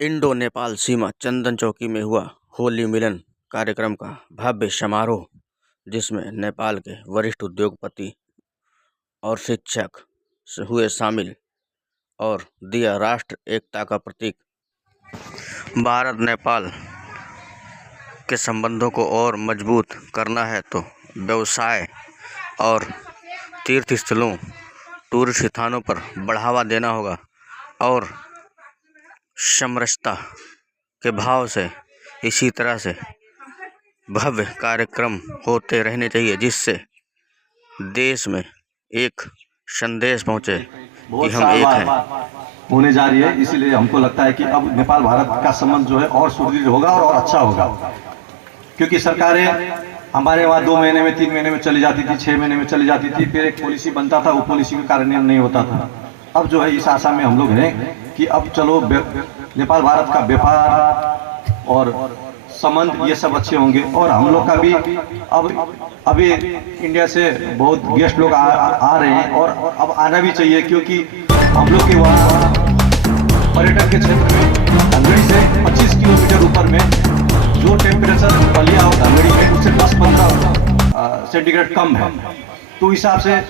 Indo Nepal सीमा चंदन चौकी में हुआ होली मिलन कार्यक्रम का भव्य समारोह, जिसमें नेपाल के वरिष्ठ उद्योगपति और शिक्षक हुए शामिल और दिया राष्ट्र एकता का प्रतीक। भारत नेपाल के संबंधों को और मजबूत करना है तो व्यवसाय और तीर्थ स्थलों, टूरिस्ट स्थानों पर बढ़ावा देना होगा और समरसता के भाव से इसी तरह से भव्य कार्यक्रम होते रहने चाहिए, जिससे देश में एक संदेश पहुंचे कि हम एक हैं। होने जा रही है, इसीलिए हमको लगता है कि अब नेपाल भारत का संबंध जो है और सुदृढ़ होगा और अच्छा होगा, क्योंकि सरकारें हमारे वहाँ 2 महीने में 3 महीने में चली जाती थी, 6 महीने में चली जाती थी, फिर एक पॉलिसी बनता था, वो पॉलिसी के कार्यान्वयन नहीं होता था। अब जो है इस आशा में हम लोग हैं कि अब चलो नेपाल भारत का व्यापार और संबंध ये सब अच्छे होंगे और हम लोग का भी अभी इंडिया से बहुत गेस्ट लोग आ रहे हैं और अब आना भी चाहिए, क्योंकि हम लोग के वहाँ पर्यटन के क्षेत्र में धनगढ़ी से 25 किलोमीटर ऊपर में जो टेम्परेचर बलिया और धनगढ़ी में उससे 10-15 सेंटीग्रेड कम है। तो हिसाब से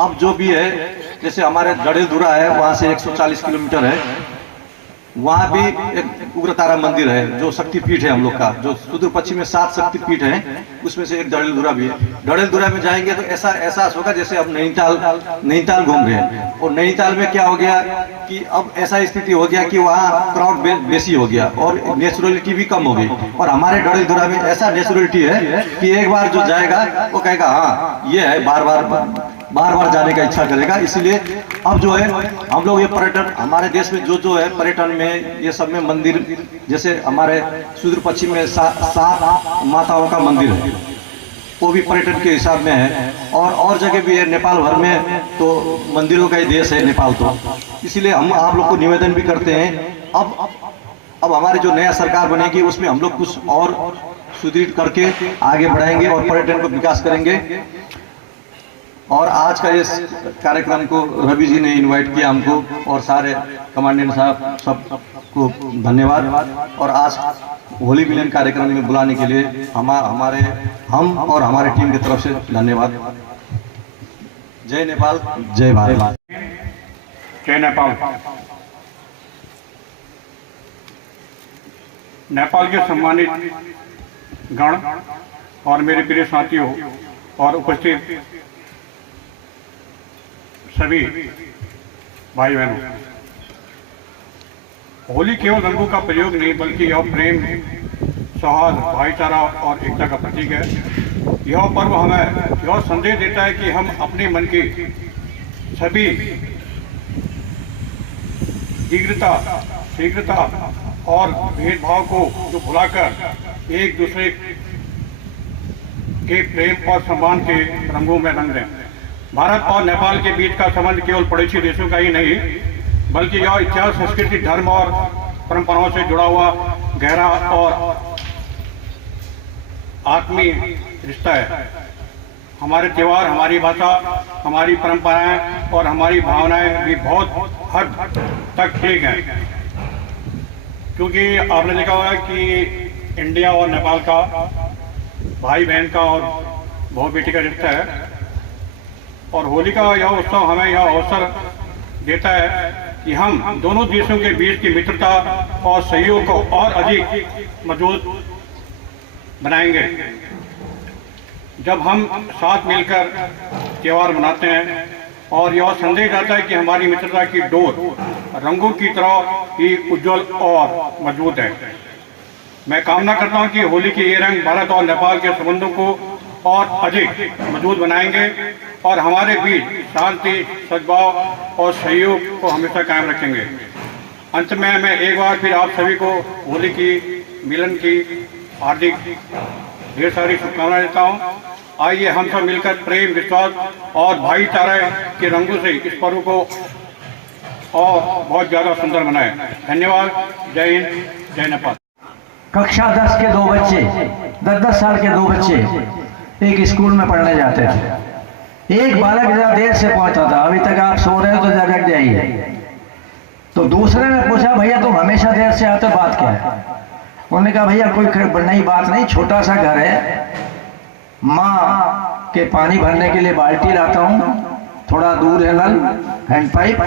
अब जो भी है, जैसे हमारे गड़ेलधुरा है वहाँ से 140 किलोमीटर है, वहाँ भी एक उग्रतारा मंदिर है जो शक्तिपीठ है हम लोग का, जो सुदूर पश्चिम में 7 शक्तिपीठ हैं, उसमें से एक गड़ेलधुरा भी है। गड़ेलधुरा में जाएंगे तो ऐसा एहसास होगा जैसे अब नैनीताल घूम रहे हैं। और नैनीताल में क्या हो गया कि अब ऐसा स्थिति हो गया कि वहाँ क्राउड बेसी हो गया और नेचुरलिटी भी कम हो गई। और हमारे गड़ेलधुरा में ऐसा नेचुरलिटी है कि एक बार जो जाएगा वो कहेगा हाँ ये है, बार बार जाने का इच्छा करेगा। इसलिए अब जो है हम लोग ये पर्यटन हमारे देश में जो है पर्यटन में ये सब में मंदिर, जैसे हमारे सुदूर पश्चिम में 7 माताओं का मंदिर है, वो भी पर्यटन के हिसाब में है और जगह भी है नेपाल भर में, तो मंदिरों का ही देश है नेपाल। तो इसलिए हम आप लोग को निवेदन भी करते हैं, अब हमारी जो नया सरकार बनेगी उसमें हम लोग कुछ और सुदृढ़ करके आगे बढ़ाएंगे और पर्यटन को विकास करेंगे। और आज का इस कार्यक्रम को रवि जी ने इनवाइट किया हमको, और सारे कमांडेंट साहब सबको धन्यवाद। और आज होली मिलन कार्यक्रम में बुलाने के लिए हम और हमारे टीम की तरफ से धन्यवाद। जय नेपाल, जय भारत। जय नेपाल। नेपाल के सम्मानित गण और मेरे प्रिय साथियों और उपस्थित सभी भाई बहनों, होली केवल रंगों का प्रयोग नहीं बल्कि यह प्रेम, सौहार्द, भाईचारा और एकता का प्रतीक है। यह पर्व हमें यह संदेश देता है कि हम अपने मन की सभी शीघ्रता और भेदभाव को जो भुलाकर एक दूसरे के प्रेम और सम्मान के रंगों में रंग दें। भारत और नेपाल के बीच का संबंध केवल पड़ोसी देशों का ही नहीं, बल्कि यह इतिहास, संस्कृति, धर्म और परंपराओं से जुड़ा हुआ गहरा और आत्मीय रिश्ता है। हमारे त्यौहार, हमारी भाषा, हमारी परंपराएं और हमारी भावनाएं भी बहुत हद तक एक हैं, क्योंकि आपने देखा होगा कि इंडिया और नेपाल का भाई बहन का और बहू बेटी का रिश्ता है। और होली का यह उत्सव हमें यह अवसर देता है कि हम दोनों देशों के बीच की मित्रता और सहयोग को और अधिक मजबूत बनाएंगे जब हम साथ मिलकर त्यौहार मनाते हैं। और यह संदेश आता है कि हमारी मित्रता की डोर रंगों की तरह ही उज्जवल और मजबूत है। मैं कामना करता हूं कि होली के ये रंग भारत और नेपाल के संबंधों को और अधिक मजबूत बनाएंगे और हमारे बीच शांति, सद्भाव और सहयोग को हमेशा कायम रखेंगे। अंत में मैं एक बार फिर आप सभी को होली की मिलन की हार्दिक ढेर सारी शुभकामनाएं देता हूं। आइए हम सब मिलकर प्रेम, विश्वास और भाईचारे के रंगों से इस पर्व को और बहुत ज़्यादा सुंदर बनाएं। धन्यवाद। जय हिंद, जय नेपाल। कक्षा 10 के 2 बच्चे, 10-10 साल के 2 बच्चे एक स्कूल में पढ़ने जाते थे। एक बालक जरा देर से पहुंचा था, अभी तक आप सो रहे हो तो जरा जग जाइए। तो तो दूसरे ने पूछा भैया तुम हमेशा देर से आते हो, बात क्या है? उन्होंने कहा भैया कोई नई बात नहीं, छोटा सा घर है, माँ के पानी भरने के लिए बाल्टी लाता हूँ, थोड़ा दूर है नल, हैंड पाइप,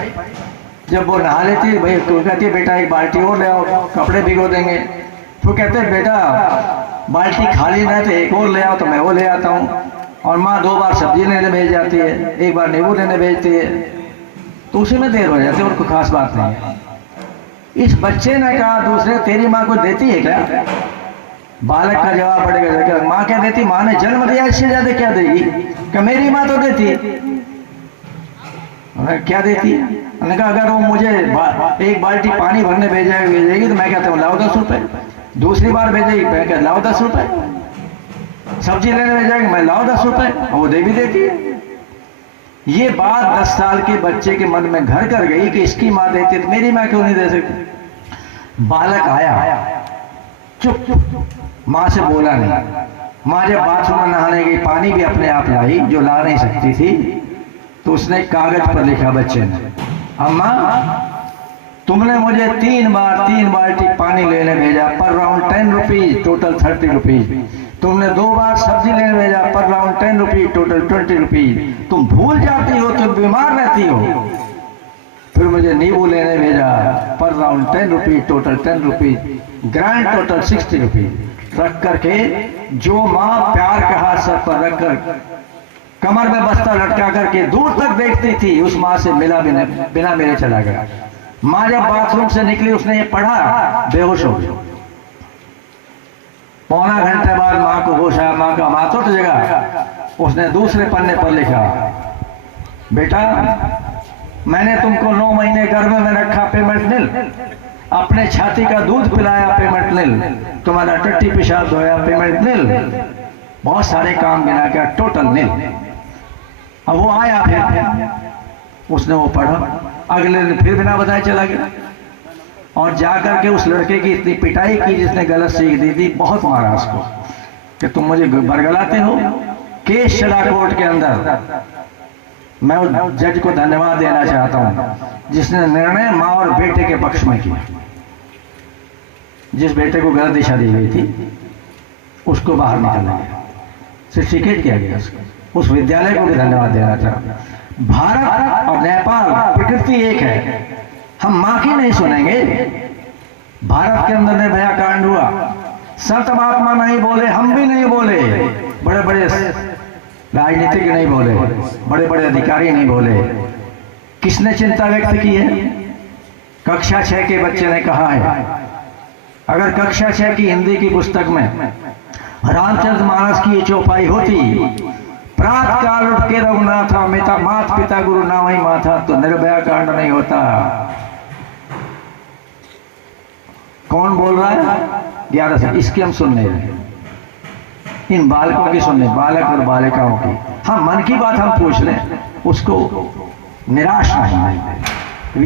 जब वो नहा लेती है भैया तो कहती है बेटा एक बाल्टी और ले आओ, कपड़े भिगो देंगे। तो कहते हैं बेटा बाल्टी खाली ना तो एक और ले आओ, तो मैं वो ले आता हूँ। और माँ 2 बार सब्जी लेने भेज जाती है, 1 बार नींबू लेने भेजती है, तो उसी में देर हो जाती है और कोई खास बात नहीं है। इस बच्चे ने कहा दूसरे तेरी माँ को देती है क्या? बालक का जवाब पड़ेगा माँ क्या देती, माँ ने जन्म दिया, इससे ज्यादा क्या देगी? कि मेरी माँ तो देती। क्या देती है? उन्होंने कहा अगर वो मुझे एक बाल्टी पानी भरने भेजेगी तो मैं कहता हूँ लाओ 10 रुपए, दूसरी बार भेजेगी मैं कहता लाओ 10 रुपए, सब्जी लेने भेजेगी मैं लाओ 10 रुपए, और वो दे भी देती है। ये बात 10 साल के बच्चे के मन में घर कर गई कि इसकी माँ देती तो मेरी माँ क्यों नहीं दे सकती? बालक आया, चुप, माँ से बोला नहीं। माँ जब बाथरूम में नहाने गई, पानी भी अपने आप लाई जो ला नहीं सकती थी, तो उसने कागज पर लिखा बच्चे ने, अम्मा तुमने मुझे 3 बाल्टी पानी लेने भेजा, पर राउंड 10 रुपीज, टोटल 30 रुपीज। तुमने 2 बार सब्जी लेने भेजा, पर राउंड 10 रुपीज, टोटल 20 रुपीज। तुम भूल जाती हो, तुम बीमार रहती हो। फिर मुझे नींबू लेने भेजा, पर round 10 rupees, total 10 rupees, grand total 60 rupees. रख करके जो माँ प्यार का हाथ सर पर रखकर कमर में बस्ता लटका करके दूर तक देखती थी, उस माँ से मिला बिना मेरे चला गया। माँ जब बाथरूम से निकली, उसने ये पढ़ा, बेहोश हो गई। पौना घंटे बाद माँ को होश आया, माँ का माथा तो जगह। उसने दूसरे पन्ने पर लिखा, बेटा मैंने तुमको 9 महीने गर्भ में रखा, पेमेंट निल। अपने छाती का दूध पिलाया, पेमेंट निल। तुम्हारा टट्टी पेशाब धोया, पेमेंट निल। बहुत सारे काम गिना क्या, टोटल निल। अब वो आया, फिर उसने वो पढ़ा, अगले दिन फिर बिना बताए चला गया और जाकर के उस लड़के की इतनी पिटाई की जिसने गलत सीख दी थी, बहुत मारा उसको कि तुम मुझे बरगलाते हो। केस चला कोर्ट के अंदर। मैं उस जज को धन्यवाद देना चाहता हूं जिसने निर्णय माँ और बेटे के पक्ष में किया। जिस बेटे को गलत दिशा दी गई थी उसको बाहर निकाला गया, सर्टिफिकेट किया गया उसको। उस विद्यालय को भी धन्यवाद देना चाहता। भारत और नेपाल प्रकृति एक है, हम माँ की नहीं सुनेंगे। भारत के अंदर निर्भया कांड हुआ, संत महात्मा नहीं बोले, हम भी नहीं बोले, बड़े बड़े राजनीतिक नहीं बोले, बड़े बड़े अधिकारी नहीं बोले। किसने चिंता व्यक्त की है? कक्षा 6 के बच्चे ने कहा है, अगर कक्षा 6 की हिंदी की पुस्तक में रामचरितमानस की ये चौपाई होती, प्रात काल उठ के रघुनाथा मेता मात पिता गुरु ना वही माथा, तो निर्भया कांड नहीं होता। कौन बोल रहा है? 11 से। इसकी हम सुन नहीं रहे, इन बालकों की सुनने, बालक और बालिकाओं की। हाँ, मन की बात हम पूछ लें, उसको निराश नहीं।